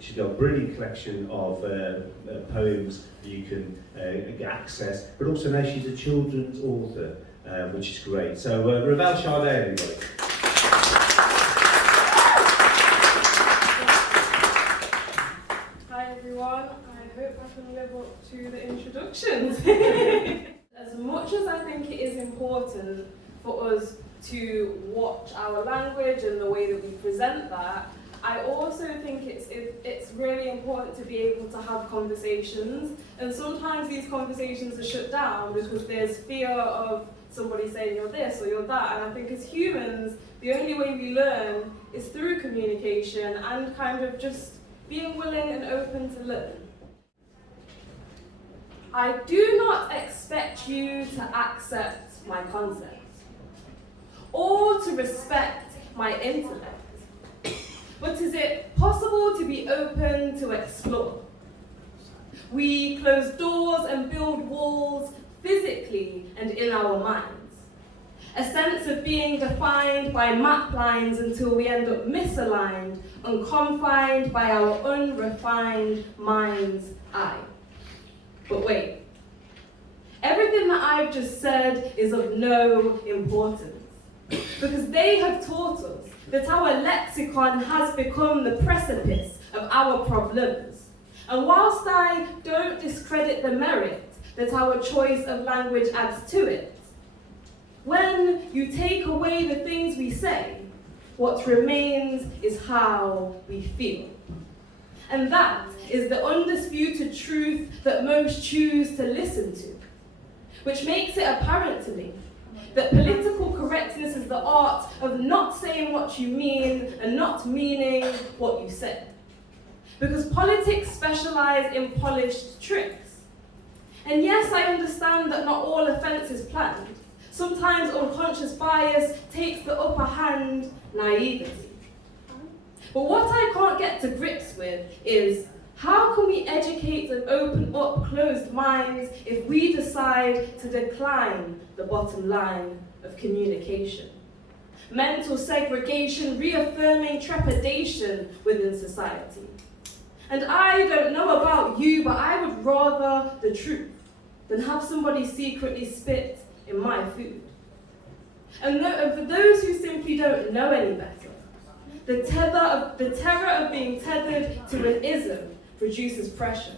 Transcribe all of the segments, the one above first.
She's got a brilliant collection of poems that you can get access, but also now she's a children's author, which is great. So, Ravel Chardet, everybody. Hi everyone, I hope I can live up to the introductions. As much as I think it is important for us to watch our language and the way that we present that, I also think it's really important to be able to have conversations, and sometimes these conversations are shut down because there's fear of somebody saying you're this or you're that, and I think as humans, the only way we learn is through communication and kind of just being willing and open to learn. I do not expect you to accept my concepts or to respect my intellect. But is it possible to be open to explore? We close doors and build walls physically and in our minds. A sense of being defined by map lines until we end up misaligned and confined by our unrefined mind's eye. But wait, everything that I've just said is of no importance, because they have taught us that our lexicon has become the precipice of our problems. And whilst I don't discredit the merit that our choice of language adds to it, when you take away the things we say, what remains is how we feel. And that is the undisputed truth that most choose to listen to, which makes it apparent to me that political correctness is the art of not saying what you mean and not meaning what you say. Because politics specialize in polished tricks. And yes, I understand that not all offense is planned. Sometimes unconscious bias takes the upper hand, naivety. But what I can't get to grips with is, how can we educate and open up closed minds if we decide to decline the bottom line of communication? Mental segregation, reaffirming trepidation within society. And I don't know about you, but I would rather the truth than have somebody secretly spit in my food. And for those who simply don't know any better, the terror of being tethered to an ism produces pressure,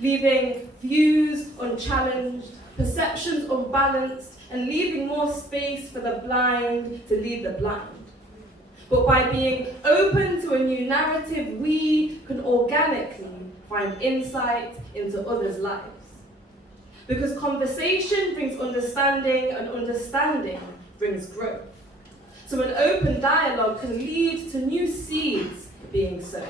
leaving views unchallenged, perceptions unbalanced, and leaving more space for the blind to lead the blind. But by being open to a new narrative, we can organically find insight into others' lives. Because conversation brings understanding, and understanding brings growth. So an open dialogue can lead to new seeds being sown.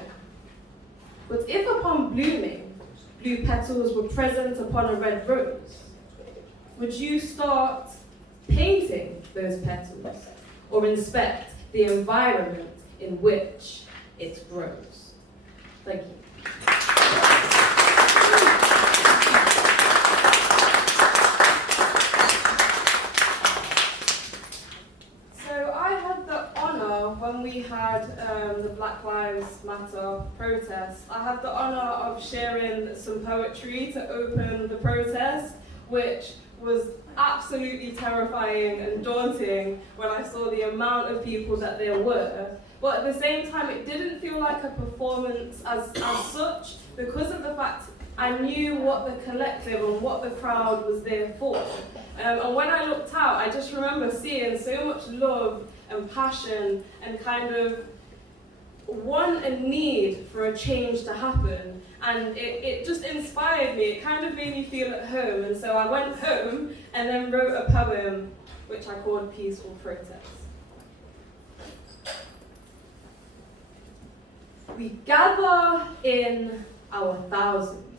But if upon blooming, blue petals were present upon a red rose, would you start painting those petals or inspect the environment in which it grows? Thank you. When we had the Black Lives Matter protest, I had the honour of sharing some poetry to open the protest, which was absolutely terrifying and daunting when I saw the amount of people that there were. But at the same time, it didn't feel like a performance as such, because of the fact I knew what the collective and what the crowd was there for. And when I looked out, I just remember seeing so much love and passion and kind of want and need for a change to happen. And it just inspired me. It kind of made me feel at home. And so I went home and then wrote a poem which I called Peaceful Protest. We gather in our thousands,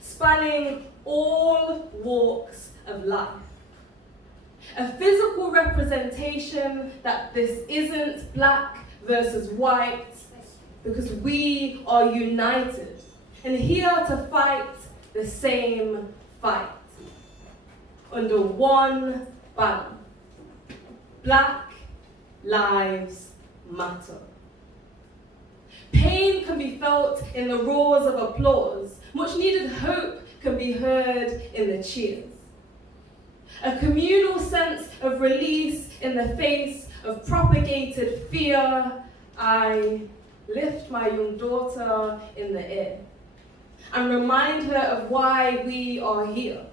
spanning all walks of life. A physical representation that this isn't black versus white, because we are united and here to fight the same fight under one banner: Black Lives Matter. pain can be felt in the roars of applause. Much needed hope can be heard in the cheers. A communal sense of release in the face of propagated fear. I lift my young daughter in the air and remind her of why we are here.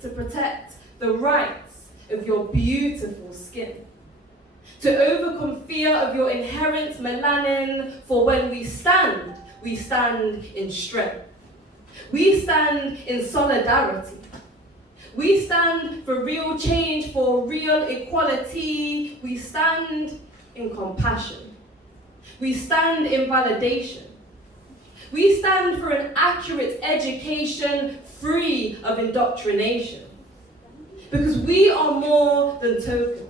To protect the rights of your beautiful skin. To overcome fear of your inherent melanin, for when we stand in strength. We stand in solidarity. We stand for real change, for real equality. We stand in compassion. We stand in validation. We stand for an accurate education free of indoctrination. Because we are more than tokens,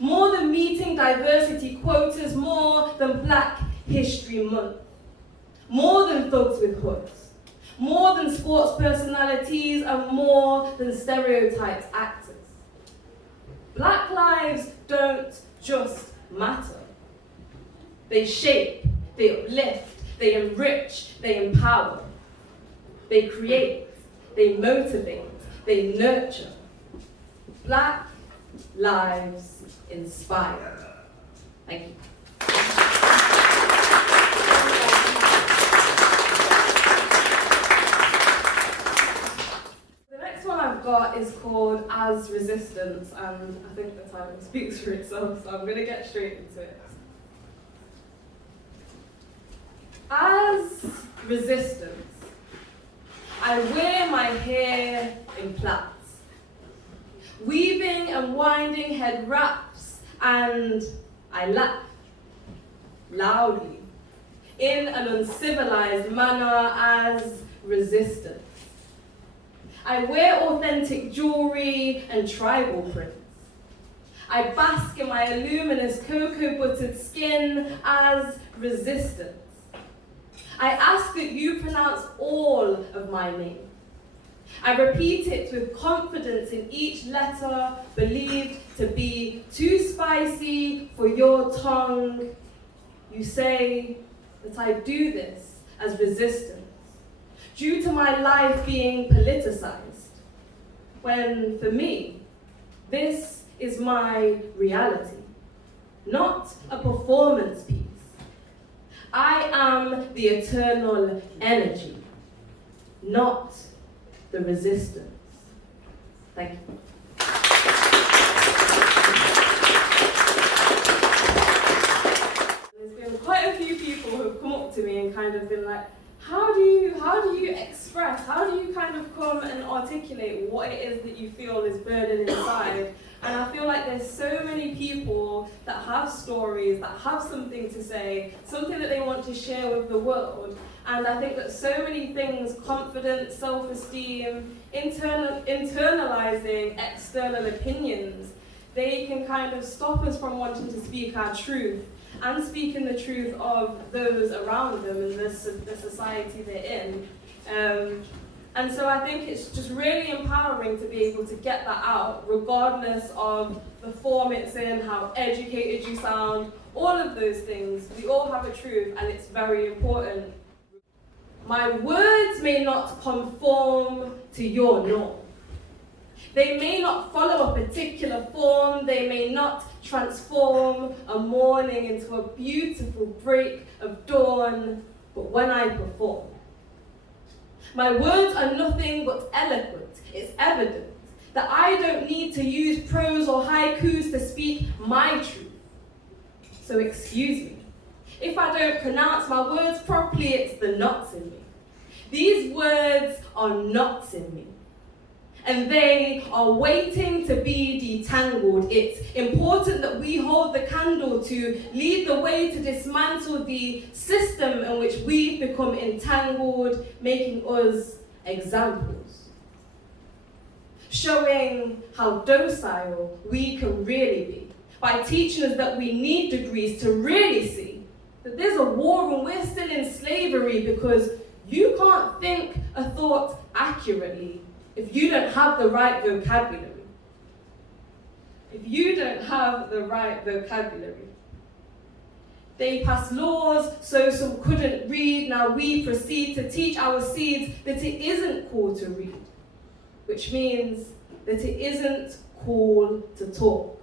more than meeting diversity quotas, more than Black History Month, more than thugs with hoods, more than sports personalities, and more than stereotyped actors. Black lives don't just matter. They shape, they uplift, they enrich, they empower. They create, they motivate, they nurture. Black lives inspire. Thank you. The next one I've got is called As Resistance, and I think the title speaks for itself, so I'm going to get straight into it. As resistance, I wear my hair in plaits, weaving and winding head wraps, and I laugh loudly in an uncivilized manner as resistance. I wear authentic jewelry and tribal prints. I bask in my luminous cocoa buttered skin as resistance. I ask that you pronounce all of my name. I repeat it with confidence in each letter believed to be too spicy for your tongue. You say that I do this as resistance, due to my life being politicized, when for me, this is my reality, not a performance piece. I am the eternal energy, not the resistance. Thank you. There's been quite a few people who have come up to me and kind of been like, how do you express, how do you kind of come and articulate what it is that you feel is burning inside? And I feel like there's so many people that have stories, that have something to say, something that they want to share with the world. And I think that so many things, confidence, self-esteem, internalizing external opinions, they can kind of stop us from wanting to speak our truth and speaking the truth of those around them and the society they're in. And so I think it's just really empowering to be able to get that out, regardless of the form it's in, how educated you sound, all of those things. We all have a truth, and it's very important. My words may not conform to your norm. They may not follow a particular form. They may not transform a morning into a beautiful break of dawn, but when I perform, my words are nothing but eloquent. It's evident that I don't need to use prose or haikus to speak my truth. So excuse me. If I don't pronounce my words properly, it's the knots in me. These words are knots in me. And they are waiting to be detangled. It's important that we hold the candle to lead the way to dismantle the system in which we've become entangled, making us examples. Showing how docile we can really be by teaching us that we need degrees to really see that there's a war and we're still in slavery, because you can't think a thought accurately if you don't have the right vocabulary. If you don't have the right vocabulary. They passed laws so some couldn't read. Now we proceed to teach our seeds that it isn't cool to read, which means that it isn't cool to talk.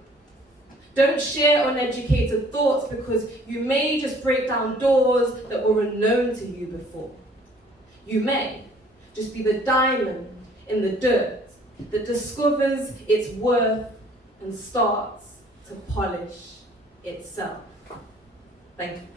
Don't share uneducated thoughts because you may just break down doors that were unknown to you before. You may just be the diamond in the dirt that discovers its worth and starts to polish itself. Thank you.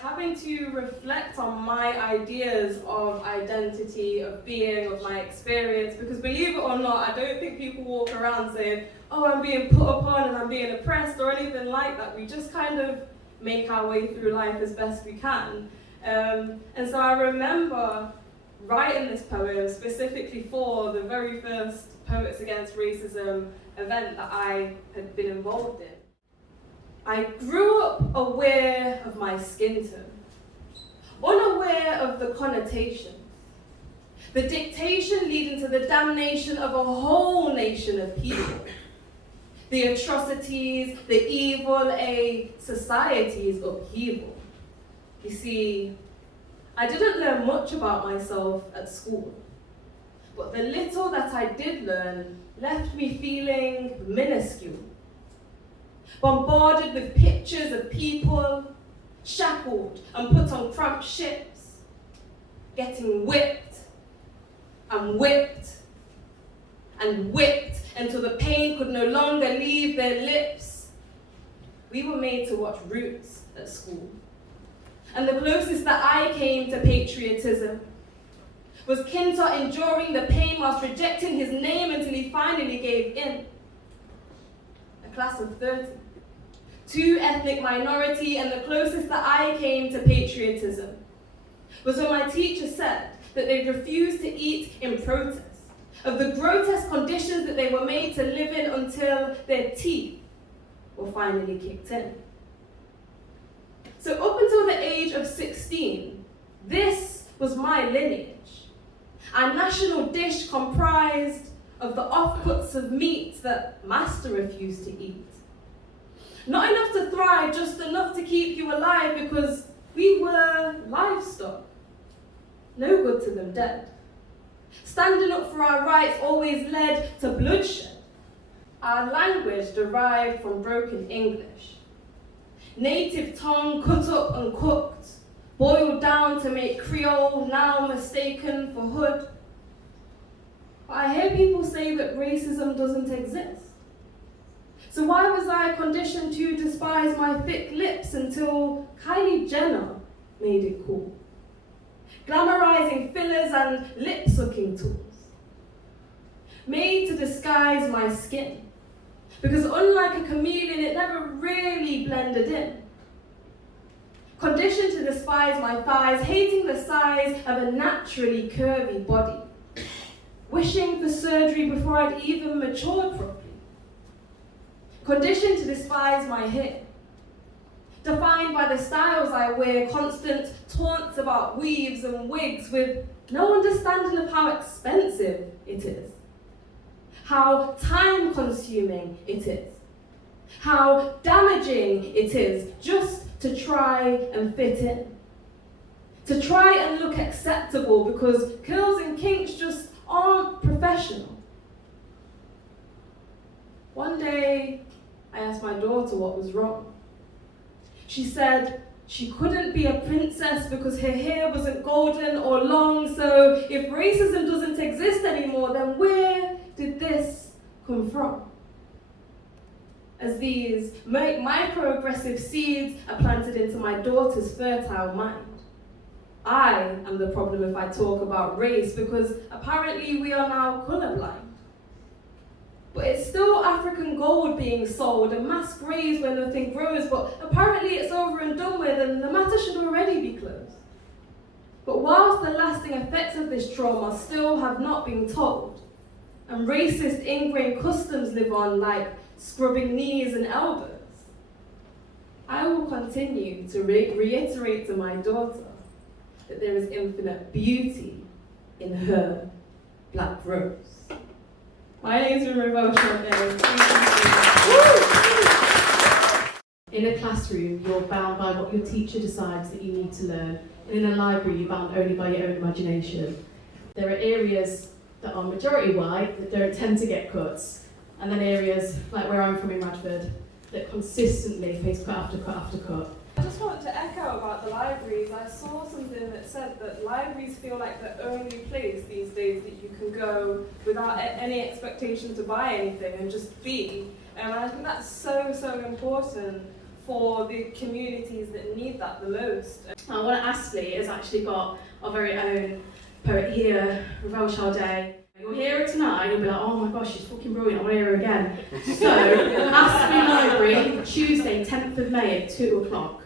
Having to reflect on my ideas of identity, of being, of my experience, because believe it or not, I don't think people walk around saying, oh, I'm being put upon and I'm being oppressed or anything like that. We just kind of make our way through life as best we can. And so I remember writing this poem specifically for the very first Poets Against Racism event that I had been involved in. I grew up aware of my skin tone, unaware of the connotations, the dictation leading to the damnation of a whole nation of people, the atrocities, the evil, a society's upheaval. You see, I didn't learn much about myself at school, but the little that I did learn left me feeling minuscule, bombarded with pictures of people shackled and put on cramped ships, getting whipped and whipped and whipped until the pain could no longer leave their lips. We were made to watch Roots at school. And the closest that I came to patriotism was Kinta enduring the pain whilst rejecting his name until he finally gave in. A class of 30. 2 ethnic minority, and the closest that I came to patriotism was when my teacher said that they refused to eat in protest of the grotesque conditions that they were made to live in until their teeth were finally kicked in. So up until the age of 16, this was my lineage. Our national dish comprised of the offcuts of meat that master refused to eat. Not enough to thrive, just enough to keep you alive because we were livestock. No good to them dead. Standing up for our rights always led to bloodshed. Our language derived from broken English. Native tongue cut up and cooked, boiled down to make Creole, now mistaken for hood. But I hear people say that racism doesn't exist. So why was I conditioned to despise my thick lips until Kylie Jenner made it cool? Glamorizing fillers and lip-sucking tools. Made to disguise my skin. Because unlike a chameleon, it never really blended in. Conditioned to despise my thighs, hating the size of a naturally curvy body. Wishing for surgery before I'd even matured properly. Conditioned to despise my hair. Defined by the styles I wear, constant taunts about weaves and wigs with no understanding of how expensive it is. How time-consuming it is. How damaging it is just to try and fit in. To try and look acceptable because curls and kinks just aren't professional. One day, I asked my daughter what was wrong. She said she couldn't be a princess because her hair wasn't golden or long, so if racism doesn't exist anymore, then where did this come from? As these microaggressive seeds are planted into my daughter's fertile mind. I am the problem if I talk about race because apparently we are now colorblind. But it's still African gold being sold and mass graves where nothing grows, but apparently it's over and done with and the matter should already be closed. But whilst the lasting effects of this trauma still have not been told, and racist ingrained customs live on like scrubbing knees and elbows, I will continue to reiterate to my daughter that there is infinite beauty in her black rose. My name's Ravel Chardin. In a classroom, you're bound by what your teacher decides that you need to learn. And in a library, you're bound only by your own imagination. There are areas that are majority white that don't tend to get cuts, and then areas like where I'm from in Radford that consistently face cut after cut after cut. I just wanted to echo about the libraries. I saw something that said that libraries feel like the only place these days that you can go without any expectation to buy anything and just be. And I think that's so important for the communities that need that the most. One at Astley has actually got our very own poet here, Ravel Chardin. You'll hear her tonight and you'll be like, oh my gosh, she's fucking brilliant, I want to hear her again. So, Astley Library, Tuesday 10th of May at 2 o'clock.